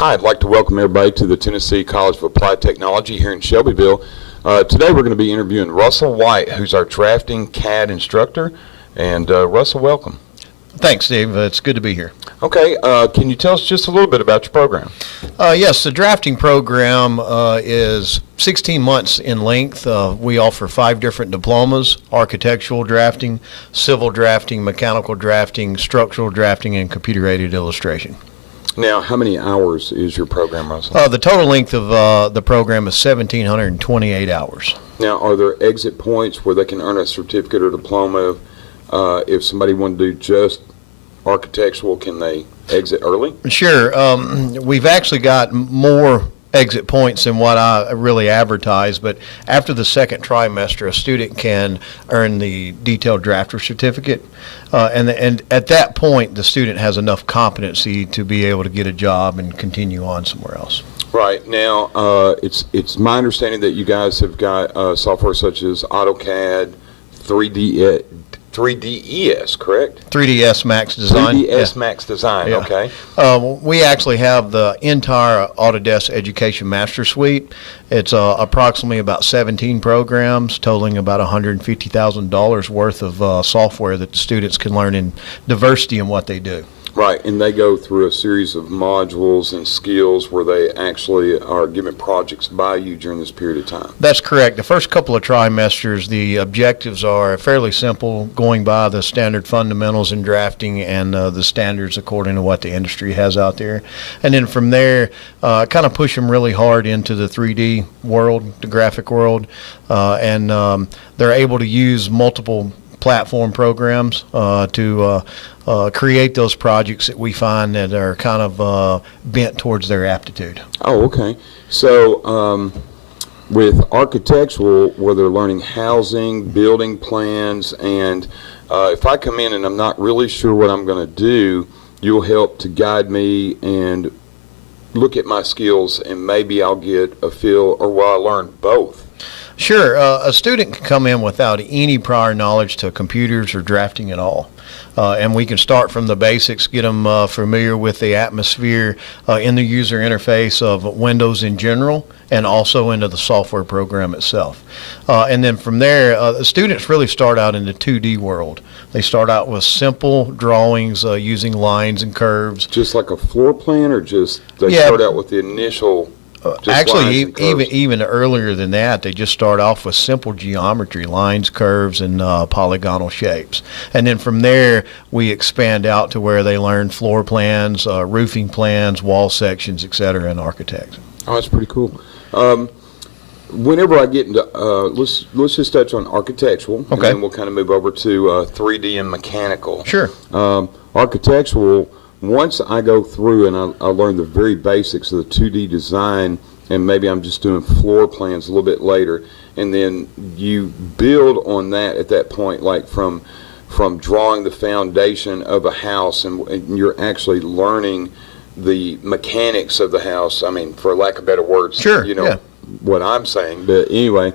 Hi, I'd like to welcome everybody to the Tennessee College of Applied Technology here in Shelbyville. Today we're going to be interviewing Russell White, who's our drafting CAD instructor. And Russell, welcome. Thanks, Steve. It's good to be here. Okay, can you tell us just a little bit about your program? Yes, the drafting program is 16 months in length. We offer 5 different diplomas: architectural drafting, civil drafting, mechanical drafting, structural drafting, and computer-aided illustration. Now, how many hours is your program, Russell? The total length of the program is 1,728 hours. Now, are there exit points where they can earn a certificate or diploma? If somebody wanted to do just architectural, can they exit early? Sure. We've actually got more exit points than what I really advertise, but after the second trimester, a student can earn the detailed drafter certificate, and at that point, the student has enough competency to be able to get a job and continue on somewhere else. Right. Now, it's my understanding that you guys have got software such as AutoCAD, 3DES, correct? 3ds Max Design. 3ds Max Design, Yeah. okay. We actually have the entire Autodesk Education Master Suite. It's approximately about 17 programs, totaling about $150,000 worth of software that the students can learn in diversity in what they do. Right, and they go through a series of modules and skills where they actually are given projects by you during this period of time. That's correct. The first couple of trimesters, the objectives are fairly simple, going by the standard fundamentals in drafting and the standards according to what the industry has out there. And then from there, kind of push them really hard into the 3D world, the graphic world, and they're able to use multiple platform programs to create those projects that we find that are kind of bent towards their aptitude. Oh, okay. So with architectural, where they're learning housing, building plans, and if I come in and I'm not really sure what I'm going to do, you'll help to guide me and look at my skills, and maybe I'll get a feel, or will I learn both? Sure. A student can come in without any prior knowledge to computers or drafting at all. And we can start from the basics, get them familiar with the atmosphere in the user interface of Windows in general, and also into the software program itself. And then from there, the students really start out in the 2D world. They start out with simple drawings using lines and curves. Just like a floor plan, or just they start out with the initial... Actually, even earlier than that, they just start off with simple geometry, lines, curves, and polygonal shapes. And then from there, we expand out to where they learn floor plans, roofing plans, wall sections, etc., and architects. Oh, that's pretty cool. Whenever I get into, let's just touch on architectural, Okay. And then we'll kind of move over to 3D and mechanical. Sure. Architectural, once I go through and I learn the very basics of the 2D design, and maybe I'm just doing floor plans a little bit later, and then you build on that at that point, like from drawing the foundation of a house, and you're actually learning the mechanics of the house. I mean, for lack of better words, Sure, you know yeah. what I'm saying. But anyway,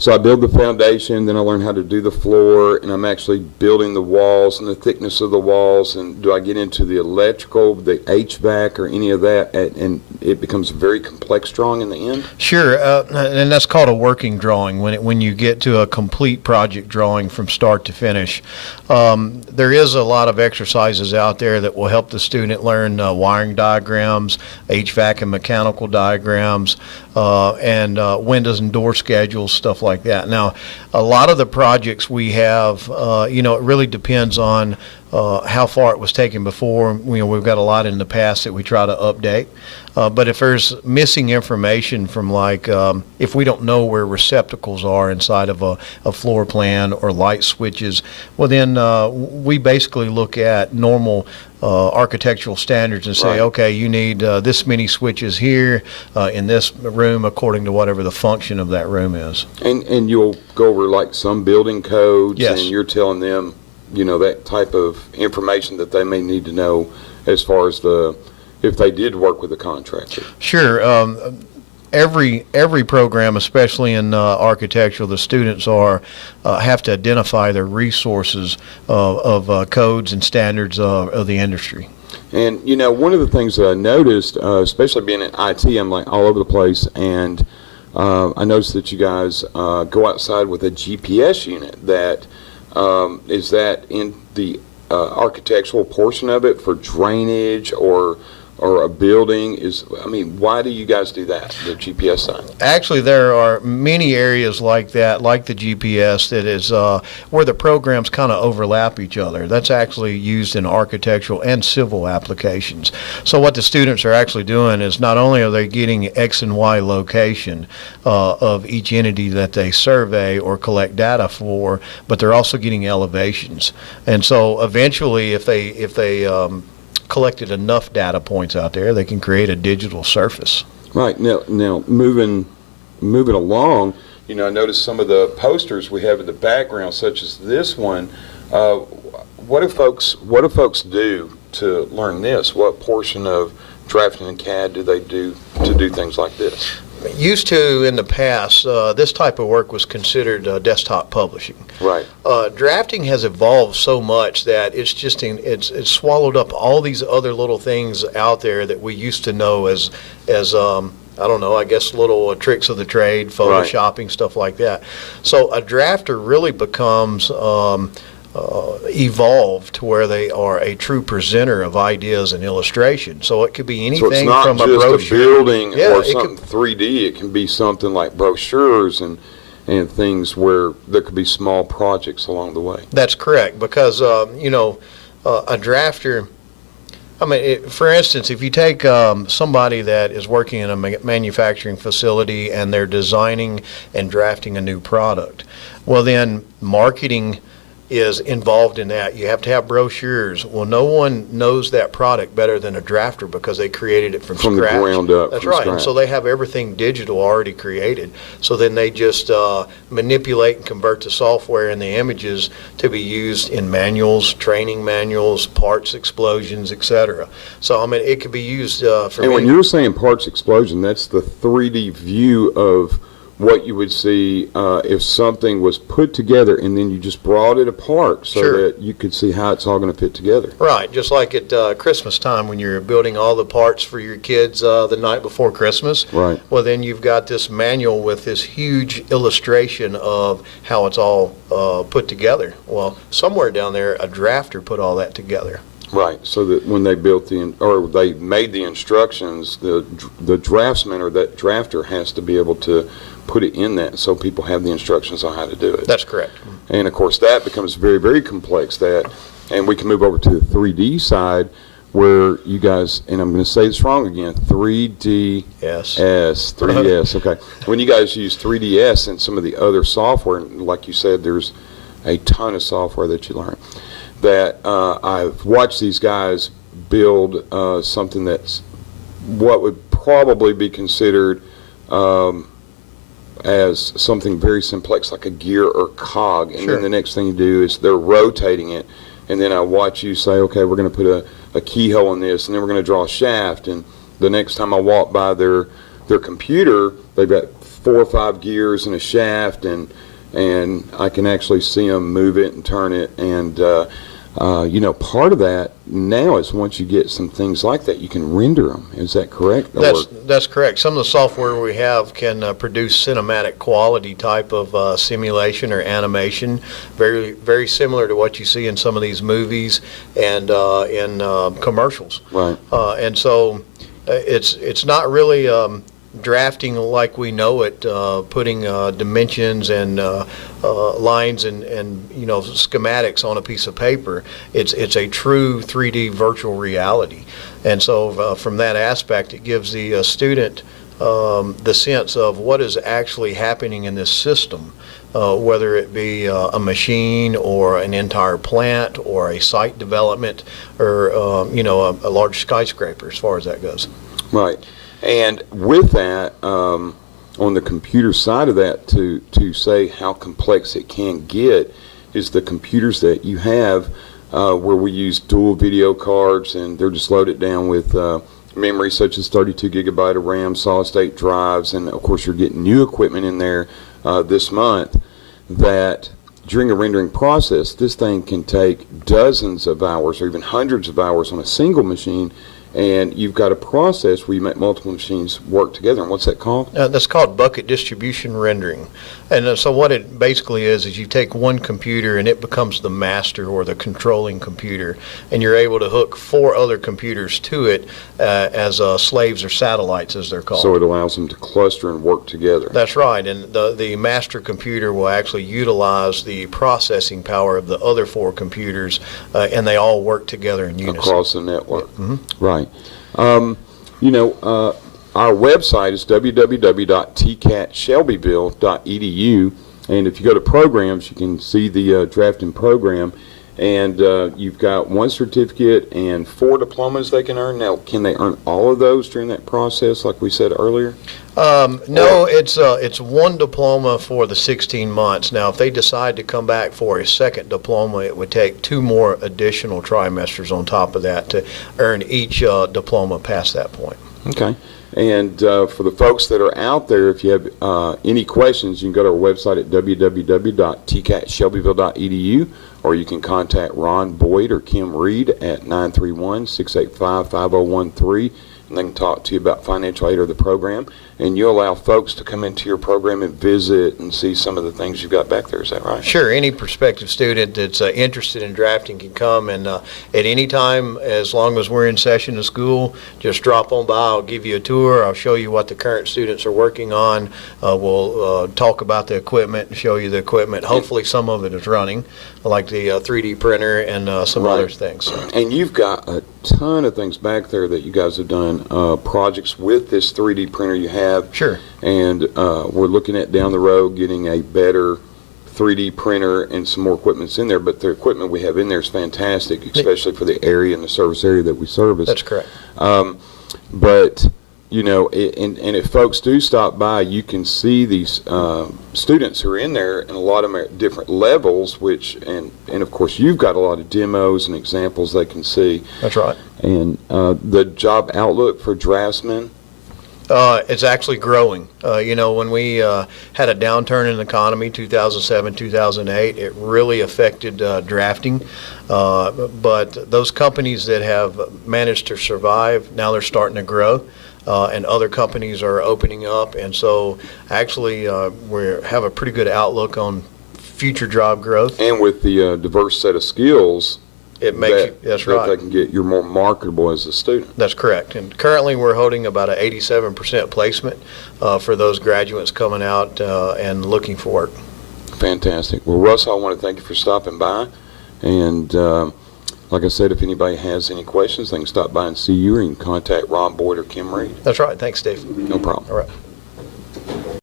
so I build the foundation, then I learn how to do the floor, and I'm actually building the walls and the thickness of the walls. And do I get into the electrical, the HVAC, or any of that? And it becomes a very complex drawing in the end? Sure, and that's called a working drawing when you get to a complete project drawing from start to finish. There is a lot of exercises out there that will help the student learn wiring diagrams, HVAC and mechanical diagrams, and windows and door schedules, stuff like that. Now, a lot of the projects we have, it really depends on how far it was taken before. We've got a lot in the past that we try to update. But if there's missing information from, like, if we don't know where receptacles are inside of a floor plan or light switches, well, then we basically look at normal architectural standards and say, Right. Okay, you need this many switches here in this room according to whatever the function of that room is. And you'll go over, like, some building codes, Yes. and you're telling them, that type of information that they may need to know as far as if they did work with a contractor. Sure. Every program, especially in architectural, the students have to identify their resources of codes and standards of the industry. And, one of the things that I noticed, especially being in IT, I'm like all over the place, and I noticed that you guys go outside with a GPS unit. Is that in the architectural portion of it for drainage or a building? Why do you guys do that, the GPS side? Actually, there are many areas like that, like the GPS, that is where the programs kind of overlap each other. That's actually used in architectural and civil applications. So what the students are actually doing is not only are they getting X and Y location of each entity that they survey or collect data for, but they're also getting elevations. And so eventually, if they collected enough data points out there, they can create a digital surface. Right. Now moving along, I noticed some of the posters we have in the background, such as this one. What do folks do to learn this? What portion of Draftsman and CAD do they do to do things like this? Used to, in the past, this type of work was considered desktop publishing. Right. Drafting has evolved so much that it's swallowed up all these other little things out there that we used to know as I don't know, I guess little tricks of the trade, photoshopping, stuff like that. So a drafter really becomes evolved to where they are a true presenter of ideas and illustration. So it could be anything from a brochure. So it's not just a building or something 3D. It can be something like brochures and things where there could be small projects along the way. That's correct, because a drafter, for instance, if you take somebody that is working in a manufacturing facility and they're designing and drafting a new product, well then marketing is involved in that. You have to have brochures. Well, no one knows that product better than a drafter because they created it from scratch. From the ground up. That's right. And so they have everything digital already created. So then they just manipulate and convert the software and the images to be used in manuals, training manuals, parts explosions, etc. So it could be used for. And when you're saying parts explosion, that's the 3D view of what you would see if something was put together and then you just brought it apart so that you could see how it's all going to fit together. Right, just like at Christmas time when you're building all the parts for your kids the night before Christmas. Right. Well, then you've got this manual with this huge illustration of how it's all put together. Well, somewhere down there, a drafter put all that together. Right, so that when they they made the instructions, the draftsman or that drafter has to be able to put it in that so people have the instructions on how to do it. That's correct. And of course that becomes very, very complex, and we can move over to the 3D side where you guys, and I'm going to say this wrong again, 3DS, okay. When you guys use 3DS and some of the other software, like you said, there's a ton of software that you learn, that I've watched these guys build something that's what would probably be considered as something very simplex, like a gear or cog, and then the next thing you do is they're rotating it, and then I watch you say, okay, we're going to put a keyhole in this, and then we're going to draw a shaft, and the next time I walk by their computer, they've got 4 or 5 gears and a shaft, and I can actually see them move it and turn it, and part of that now is once you get some things like that, you can render them. Is that correct? That's correct. Some of the software we have can produce cinematic quality type of simulation or animation, very, very similar to what you see in some of these movies and in commercials. Right. And so it's not really drafting like we know it, putting dimensions and lines and schematics on a piece of paper. It's a true 3D virtual reality, and so from that aspect, it gives the student the sense of what is actually happening in this system, whether it be a machine or an entire plant or a site development or a large skyscraper, as far as that goes. Right. And with that, on the computer side of that, to say how complex it can get, is the computers that you have where we use dual video cards, and they're just loaded down with memory such as 32 gigabyte of RAM, solid state drives, and of course you're getting new equipment in there this month that during a rendering process, this thing can take dozens of hours or even hundreds of hours on a single machine, and you've got a process where you make multiple machines work together. And what's that called? That's called bucket distribution rendering. And so what it basically is you take one computer and it becomes the master or the controlling computer, and you're able to hook 4 other computers to it as slaves or satellites, as they're called. So it allows them to cluster and work together. That's right, and the master computer will actually utilize the processing power of the other 4 computers, and they all work together in unison. Across the network. Mm-hmm. Right. Our website is www.tcatshelbyville.edu, and if you go to programs, you can see the drafting program, and you've got 1 certificate and 4 diplomas they can earn. Now, can they earn all of those during that process, like we said earlier? No, it's 1 diploma for the 16 months. Now, if they decide to come back for a second diploma, it would take 2 more additional trimesters on top of that to earn each diploma past that point. Okay. And for the folks that are out there, if you have any questions, you can go to our website at www.tcatshelbyville.edu, or you can contact Ron Boyd or Kim Reed at 931-685-5013, and they can talk to you about financial aid or the program. And you allow folks to come into your program and visit and see some of the things you've got back there. Is that right? Sure. Any prospective student that's interested in drafting can come, and at any time, as long as we're in session of school, just drop on by. I'll give you a tour. I'll show you what the current students are working on. We'll talk about the equipment and show you the equipment. Hopefully some of it is running, like the 3D printer and some other things. And you've got a ton of things back there that you guys have done, projects with this 3D printer you have. Sure. And we're looking at down the road getting a better 3D printer and some more equipment's in there, but the equipment we have in there is fantastic, especially for the area and the service area that we service. That's correct. But and if folks do stop by, you can see these students who are in there, and a lot of them are at different levels, and of course you've got a lot of demos and examples they can see. That's right. And the job outlook for Draftsman? It's actually growing. When we had a downturn in the economy, 2007, 2008, it really affected drafting. But those companies that have managed to survive, now they're starting to grow. And other companies are opening up. And so actually we have a pretty good outlook on future job growth. And with the diverse set of skills, it makes that's right. They can get you're more marketable as a student. That's correct. And currently we're holding about an 87% placement for those graduates coming out and looking for work. Fantastic. Well, Russ, I want to thank you for stopping by. And like I said, if anybody has any questions, they can stop by and see you, or you can contact Ron Boyd or Kim Reed. That's right. Thanks, Steve. No problem. All right.